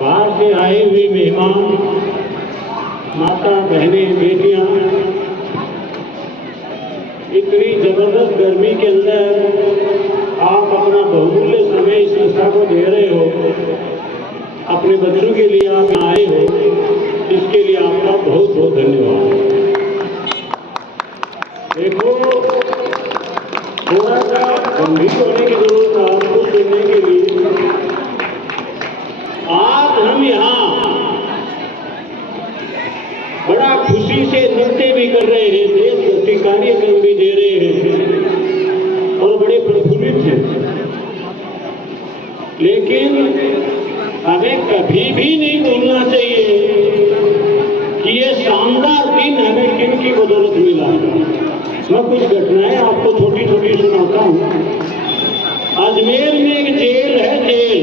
बाहर से आए हुए मेहमान, माता बहनें बेटियां, इतनी जबरदस्त गर्मी के अंदर आप अपना बहुमूल्य समय इस संस्था को दे रहे हो, अपने बच्चों के लिए आप आए हो, इसके लिए आपका बहुत बहुत धन्यवाद। देखो, थोड़ा सा गंभीर होने की जरूरत है आपको सुनने के लिए। आज हम यहाँ बड़ा खुशी से नृत्य भी कर रहे हैं, देशभक्ति कार्यक्रम भी दे रहे हैं और बड़े प्रफुल्लित हैं, लेकिन हमें कभी भी नहीं भूलना चाहिए कि ये शानदार दिन हमें किन की बदौलत मिला। मैं कुछ घटनाएं आपको छोटी छोटी सुनाता हूँ। अजमेर में एक जेल है, जेल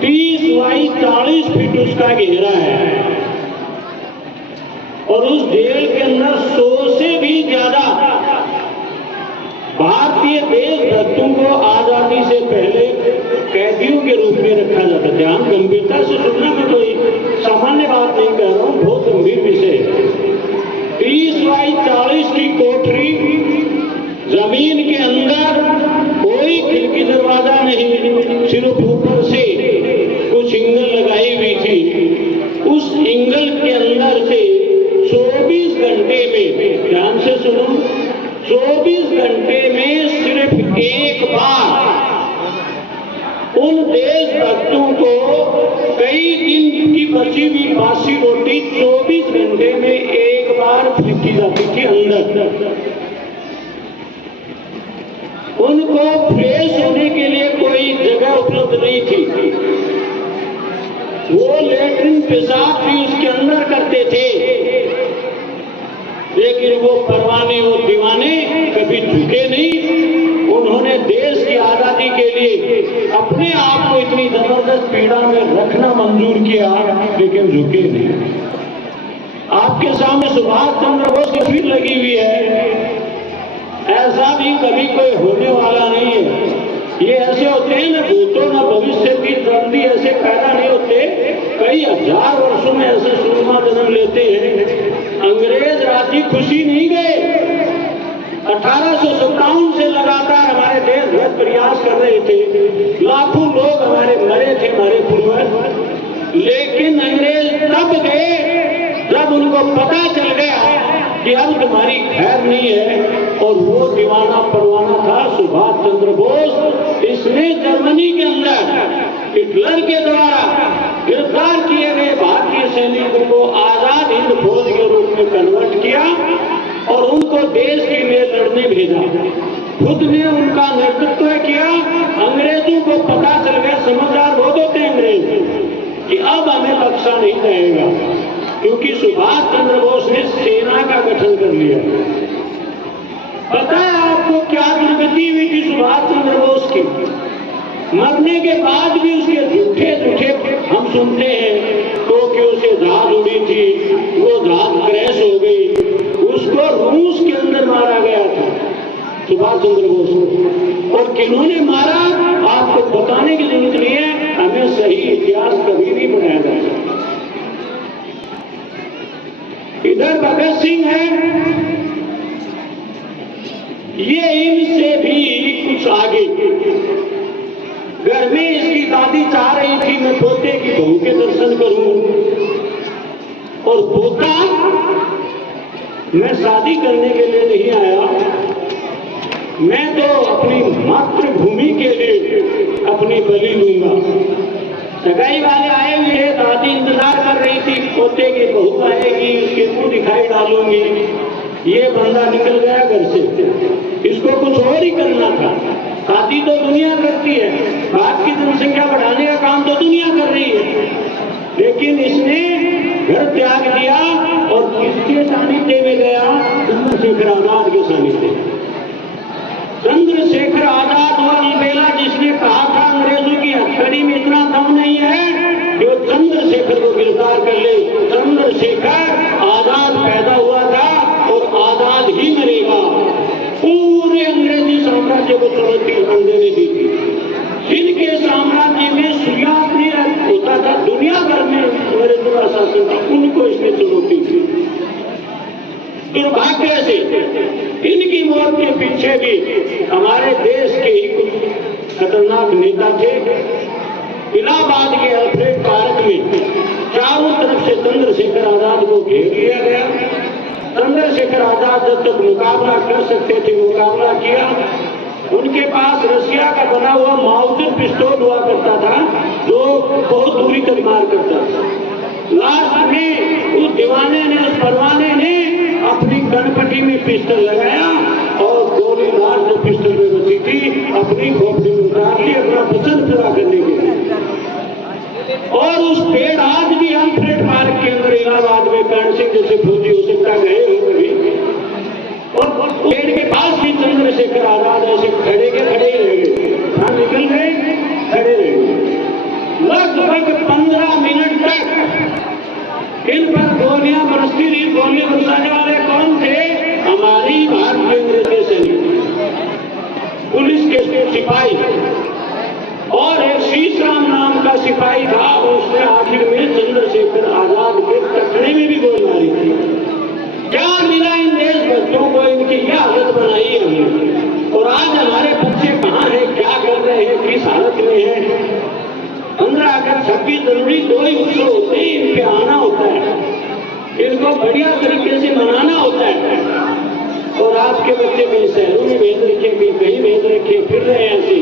30 बाई 40 फीट उसका घेरा है और उस जेल के अंदर 100 से भी ज्यादा भारतीय देशभक्तों को आजादी से पहले कैदियों के रूप में रखा जाता है। ध्यान गंभीरता से सुनना, मैं कोई सामान्य बात नहीं कह रहा हूँ, बहुत गंभीर विषय है। 30 बाई 40 की कोठरी, जमीन के अंदर कोई खिड़की दरवाजा नहीं, सिर्फ ऊपर से कुछ इंगल लगाई हुई थी। उस इंगल के अंदर से 24 घंटे में, ध्यान से सुनो, 24 घंटे में सिर्फ एक बार उन देशभक्तों को कई दिन की बची हुई बासी रोटी 24 घंटे में एक बार फेंकी जाती थी अंदर। उनको फ्रेश होने के लिए कोई जगह उपलब्ध नहीं थी। वो लेटरिन पेशाब भी उसके अंदर करते थे, लेकिन वो परवाने, वो दीवाने कभी झुके नहीं। उन्होंने देश की आजादी के लिए अपने आप को इतनी जबरदस्त पीड़ा में रखना मंजूर किया, लेकिन झुके नहीं। आपके सामने सुभाष चंद्र बोस की तस्वीर लगी हुई है। ऐसा भी कभी कोई होने वाला नहीं है। ये ऐसे होते हैं ना, भूतों न भविष्य की, जल्दी ऐसे पैदा नहीं होते, कई हजार वर्षों में ऐसे सूरमा जन्म लेते हैं। अंग्रेज राजी खुशी नहीं गए। 1857 से लगातार हमारे देशभक्त प्रयास कर रहे थे, लाखों लोग हमारे मरे थे, हमारे पूर्वज, लेकिन अंग्रेज तब गए जब उनको पता चल गया कि अब तुम्हारी खैर नहीं है। और वो दीवाना परवाना था सुभाष चंद्र बोस। इसने जर्मनी के अंदर हिटलर के द्वारा गिरफ्तार किए गए भारतीय सैनिकों को आजाद हिंद फौज के रूप में कन्वर्ट किया और उनको देश के लिए लड़ने भेजा। खुद ने उनका नेतृत्व किया। अंग्रेजों को पता चल गया, समझदार बहुत होते हैं अंग्रेज, कि अब हमें बख्शा नहीं जाएगा, क्योंकि सुभाष चंद्र बोस ने सेना का गठन कर लिया। पता है आपको क्या दुर्गति हुई थी सुभाष चंद्र बोस की? मरने के बाद भी उसके झूठे झूठे हम सुनते हैं, टोक्यो से जहाज उड़ी थी, वो जहाज क्रैश हो गई, उसको रूस के अंदर मारा गया था सुभाष चंद्र बोस को। और किन्होंने मारा आपको बताने की जरूरत नहीं है, हमें सही इतिहास कभी नहीं पढ़ाया जाता। इधर भगत सिंह है, ये इनसे भी कुछ आगे। घर में इसकी दादी चाह रही थी मैं पोते की बहू के दर्शन करूं, और पोता मैं शादी करने के लिए नहीं आया, मैं तो अपनी मातृभूमि के लिए अपनी बलि दूंगा। सगाई वाले आए हुए हैं, दादी इंतजार कर रही थी, पोते की बहू आएगी, उसके मुंह दिखाई डालूंगी। ये बंदा निकल गया घर से, इसको कुछ और ही करना था। शादी तो दुनिया करती है, भारत की जनसंख्या बढ़ाने का काम तो दुनिया कर रही है, लेकिन इसने घर त्याग दिया और किसके सानिध्य में गया? चंद्रशेखर आजाद के सानिध्य। चंद्रशेखर आजाद वो अलबेला जिसने कहा था अंग्रेजों की हथकड़ी में इतना दम नहीं है कि वो चंद्रशेखर को गिरफ्तार कर ले। चंद्रशेखर आजाद पैदा हुआ था और आजाद ही मरेगा। पूरे अंग्रेजी साम्राज्य को चुनौती देने दी थी। सिंध के साम्राज्य में सुइया होता था अंग्रेजों का शासन था, उनको इसने चुनौती दी। दुर्भाग्य से इनकी मौत के पीछे भी हमारे देश के ही कुछ खतरनाक नेता थे। इलाहाबाद के अल्फ्रेड पार्क में चारों तरफ से चंद्रशेखर आजाद को घेर लिया गया। चंद्रशेखर आजाद जब तक मुकाबला कर सकते थे मुकाबला किया। उनके पास रसिया का बना हुआ माउंटेन पिस्तौल हुआ करता था जो बहुत दूरी तक मार करता था। लास्ट में उस दीवाने ने, उस परवाने ने अपनी कनपटी में पिस्टल लगाया और गोली मार जो पिस्टल में बची थी अपनी खोपड़ी में उतार ली अपना वचन पूरा करने के लिए। और उस पेड़ आज भी अल्फ्रेड पार्क के अंदर इलाहाबाद में कर्ण सिंह जैसे फौजी हो सकता गए हो कभी, और पेड़ के पास भी चंद्रशेखर आजाद ऐसे खड़े के खड़े ही रह गए। हाँ, निकल गए, खड़े रह गए। लगभग 15 मिनट तक इन पर गोलियां बरसती रही। गोली बरसाने वाले कौन थे? हमारी भारतीय अंग्रेज के सैनिक, पुलिस के सिपाही, और एक शीशराम नाम का सिपाही था। उसने आखिर में चंद्रशेखर आजाद के टखने में भी गोली मारी थी। क्या मिला इन देश बच्चों को? इनकी क्या हालत बनाई है हमने। और आज हमारे बच्चे कहाँ हैं, क्या कर रहे हैं, किस हालत में हैं? 15 अगस्त 26 जनवरी 2 ही उत्सव होते हैं, इन पे आना होता है, इनको बढ़िया तरीके से मनाना होता है। और आपके बच्चे कहीं शहरों में भेज रखे, कहीं भेज रखे, फिर रहे हैं ऐसे,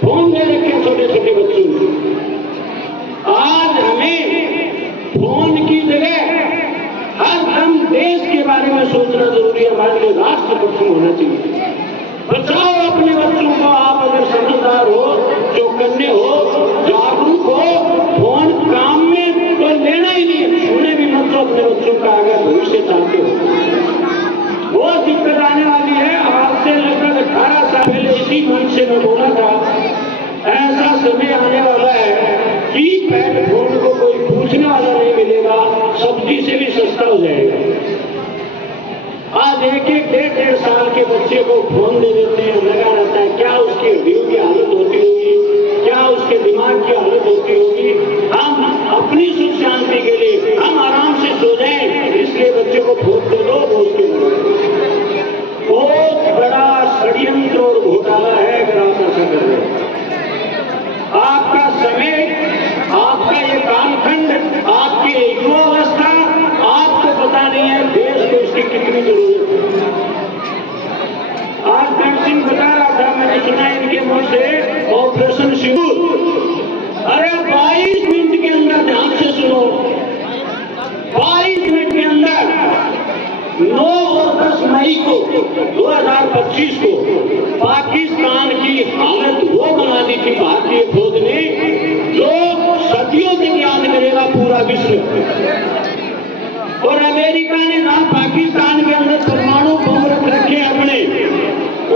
फोन दे रखे छोटे छोटे बच्चों को। आज हमें फोन की जगह हर हम देश के बारे में सोचना जरूरी है। हमारे लिए राष्ट्र प्रथम होना चाहिए। बचाओ अपने बच्चों को। आप अगर समझदार हो, चौकन्ने हो, जागरूक हो, फोन काम में तो लेना ही नहीं है, छूने भी मत दो अपने बच्चों का अगर भविष्य चाहते हो। बहुत दिक्कत आने वाली है। आज से लगभग 18 साल पहले इसी मंच से मैं बोला था, ऐसा समय आने वाला है कि पैड फोन को कोई पूछने वाला नहीं मिलेगा, सब्जी से भी सस्ता हो जाएगा। आज एक एक 1.5 साल के बच्चे को फोन दे देते हैं, लगा रहता है। क्या उसकी हड्डियों की हालत होती होगी, क्या उसके दिमाग की हालत होती होगी। हम अपनी सुख शांति के लिए हम आराम से सो जाएं, इसलिए बच्चे को फोन दे दो। वो उसके बहुत बड़ा षड्यंत्र और घोटाला है अगर आप ऐसा कर रहे हैं। आपका समय, आपका ये कालखंड, आपकी युवावस्था, आपको पता नहीं है देश को इसकी कितनी जरूरत है। आज कर्ण सिंह बता रहा था, मैंने सुना इनके मुंह से, ऑपरेशन सिंदूर। अरे 22 मिनट के अंदर, ध्यान से सुनो, 22 मिनट के अंदर 9 और 10 मई को 2025 को पाकिस्तान की हालत वो बना दी थी भारतीय फौज ने जो सदियों तक याद करेगा पूरा विश्व। और अमेरिका ने ना पाकिस्तान के अंदर परमाणु बम रख रखे अपने,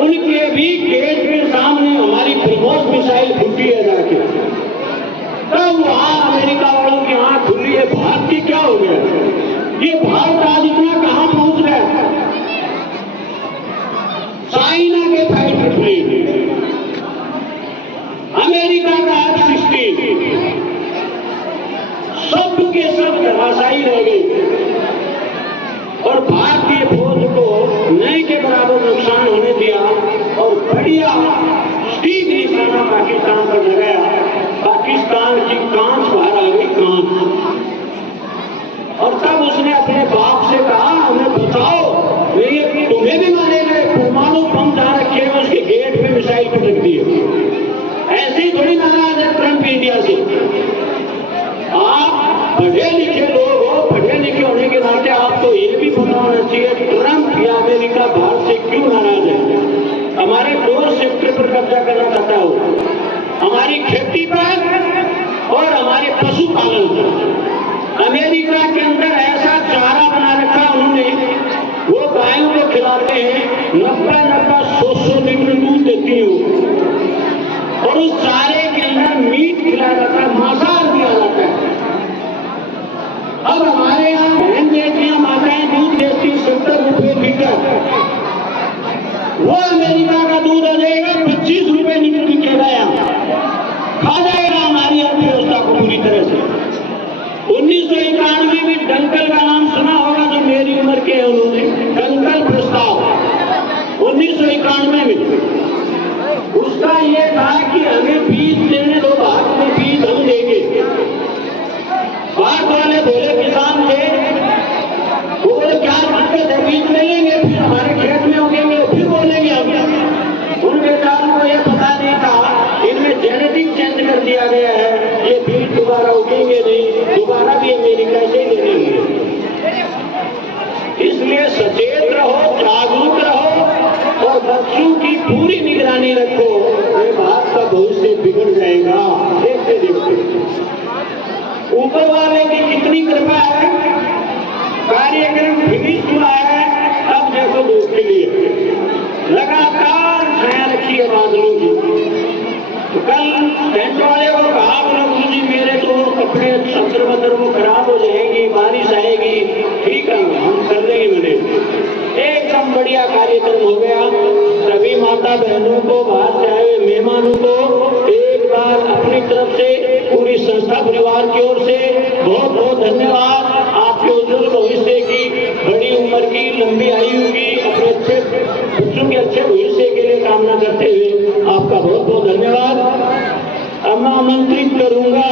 उनके भी गेट के सामने हमारी ब्रह्मोस मिसाइल फूटी है जाके। तब वहां अमेरिका वालों की आंख खुली है, भारत की क्या हो गया, ये भारत आज इतना कहां पहुंच गया। चाइना के फाइटर प्लेन, अमेरिका का F-16, सब के सब धराशायी रह गए। और भारतीय फौज को नए के बराबर नुकसान होने दिया और बढ़िया ठीक निशाना पाकिस्तान पर लगाया। पाकिस्तान की कांच बाहर आ गई, कांच। और तब उसने अपने बाप से कहा, हमें बचाओ, ये तुम्हें भी मारेगा। परमाणु बम जहां रखे हैं उसके गेट पे मिसाइल पटक दी है। ऐसे ही थोड़ी नाराज है ट्रंप इंडिया से। आप पढ़े लिखे लोग हो, पढ़े लिखे होने के नाते आपको ये भी पता होना चाहिए ट्रंप या अमेरिका भारत से क्यों नाराज है। हमारे डोर सेक्टर पर कब्जा करना चाहता हो, हमारी खेती पर और हमारे पशुपालन पर। अमेरिका के अंदर ऐसा चारा बना रखा उन्होंने, वो गायों को खिलाते हैं, 90-100 लीटर दूध देती है। और उस चारे के अंदर मीट खिलाया जाता है, मांसाहार दिया जाता है। अब हमारे यहाँ बहन बेटियां माताएं दूध देती 70 रुपये लीटर, वो अमेरिका का दूध आ जाएगा 25 रुपये लीटर बिकेगा। यहाँ खा जाएगा हमारी अर्थव्यवस्था को पूरी तरह से। 1991 में डंकल का नाम सुना होगा, जो मेरी उम्र के हैं उन्होंने, डंकल प्रस्ताव 1991 में। उसका ये था कि हमें बीज देने दो, भारत में बीज हम देंगे। बात वाले बोले, किसान थे, वो बोले क्या दिक्कत है, बीज ले लेंगे, फिर हमारे खेत में उगेंगे, फिर बोलेंगे हम। उन बेचारों को यह पता नहीं था इनमें जेनेटिक चेंज कर दिया गया है, ये बीज दोबारा उगेंगे नहीं, दोबारा भी अमेरिका से ले लेंगे। इसलिए सचेत रहो, जागरूक रहो और बच्चों की पूरी निगरानी रखो। ये भारत का भविष्य बिगड़ जाएगा देखते देखते। ऊपर वाले की कितनी कृपा है, कार्यक्रम फिनिश हुआ है, अब देखो दोस्त के लिए लगातार छाया रखी है बादलों की। तो कल टेंट वाले को कहा, बोला जी मेरे तो कपड़े सत्र बतर वो खराब हो जाएंगी, बारिश आएगी, ठीक है हम कर देंगे। मैंने एकदम बढ़िया कार्यक्रम हो गया। सभी माता बहनों को, बाहर से आए मेहमानों को एक बार अपनी तरफ से, पूरी संस्था परिवार की ओर से बहुत बहुत धन्यवाद। आपके उज्जवल भविष्य की, बड़ी उम्र की, लंबी आयु की, अपने अच्छे बच्चों के अच्छे भविष्य के लिए कामना करते हुए आपका बहुत बहुत धन्यवाद। अब मैं आमंत्रित करूंगा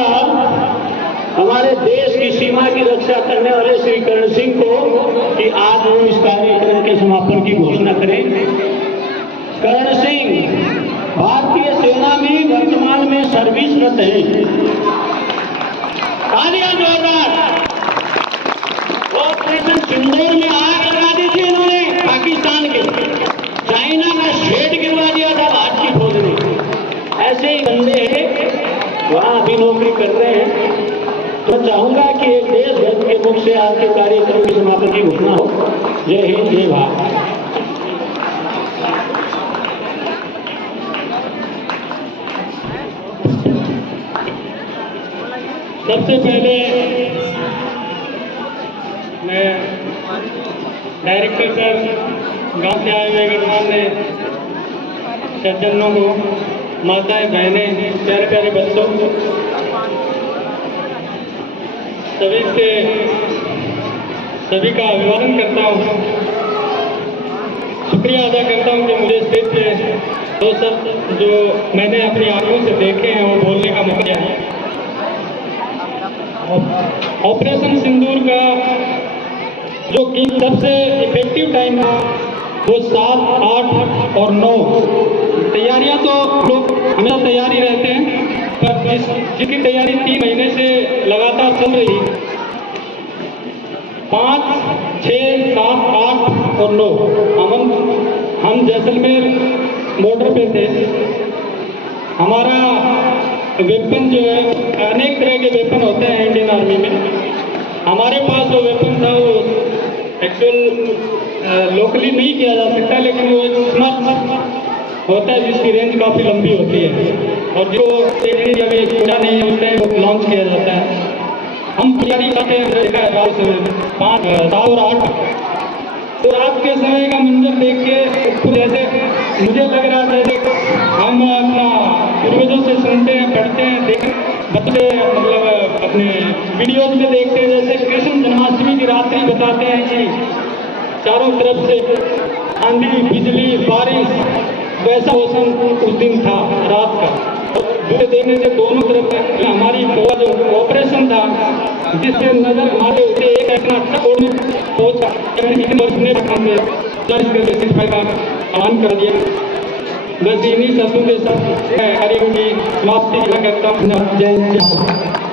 हमारे देश की सीमा की रक्षा करने वाले श्री करण सिंह को कि आज वो इस कार्यक्रम के समापन की घोषणा करें। करण सिंह भारतीय सेना में वर्तमान में सर्विसरत है। तालियां जोरदार। ऑपरेशन सिंदूर में आग लगा दी थी इन्होंने पाकिस्तान के, चाइना का शेड गिरवा दिया था भारत की फौज ने। ऐसे ही बंदे वहां अभी नौकरी कर रहे हैं। तो चाहूंगा कि एक देशभक्त के मुख से आपके कार्यक्रम के समापन की घोषणा हो। जय हिंद, जय भारत। सबसे पहले मैं डायरेक्टर सर, गांव से आए हुए गणमान्य सज्जनों को, माताएं बहनें, प्यारे प्यारे बच्चों, सभी का अभिवादन करता हूँ। शुक्रिया अदा करता हूँ कि मुझे स्टेज पे दो शब्द जो मैंने अपनी आंखों से देखे हैं वो बोलने का मौका दिया है। ऑपरेशन सिंदूर का जो कि सबसे इफेक्टिव टाइम था वो 7, 8 और 9। तैयारियां तो लोग हमेशा तैयारी रहते हैं, पर जिसकी तैयारी 3 महीने से लगातार चल रही, 5, 6, 7, 8 और 9 हम जैसलमेर बॉर्डर पे थे। हमारा वेपन जो है, अनेक तरह के वेपन होते हैं इंडियन आर्मी में। हमारे पास जो वेपन था वो एक्चुअल लोकली नहीं किया जा सकता, लेकिन वो एक स्मर्फ होता है जिसकी रेंज काफ़ी लंबी होती है और जो एक छोटा नहीं होता है वो लॉन्च किया जाता है। हम तैयारी करते हैं 5, 7 और 8। तो रात के समय का मंजर देख के जैसे मुझे लग रहा था जैसे हम अपना पूर्वजों से सुनते हैं, पढ़ते हैं, बच्चे मतलब अपने वीडियोज में देखते हैं, जैसे कृष्ण जन्माष्टमी की रात्रि बताते हैं कि चारों तरफ से आंधी, बिजली, बारिश, वैसा मौसम उस दिन था रात का। दूर देखने से दोनों तरफ हमारी फौज ऑपरेशन था, जिससे नजर हमारे उसे एक ऐसा पहुंचा आन कर दिया। बस इन्हीं शब्दों के साथ मैं कार्यक्रम की समाप्ति करता हूँ। जय हिंद।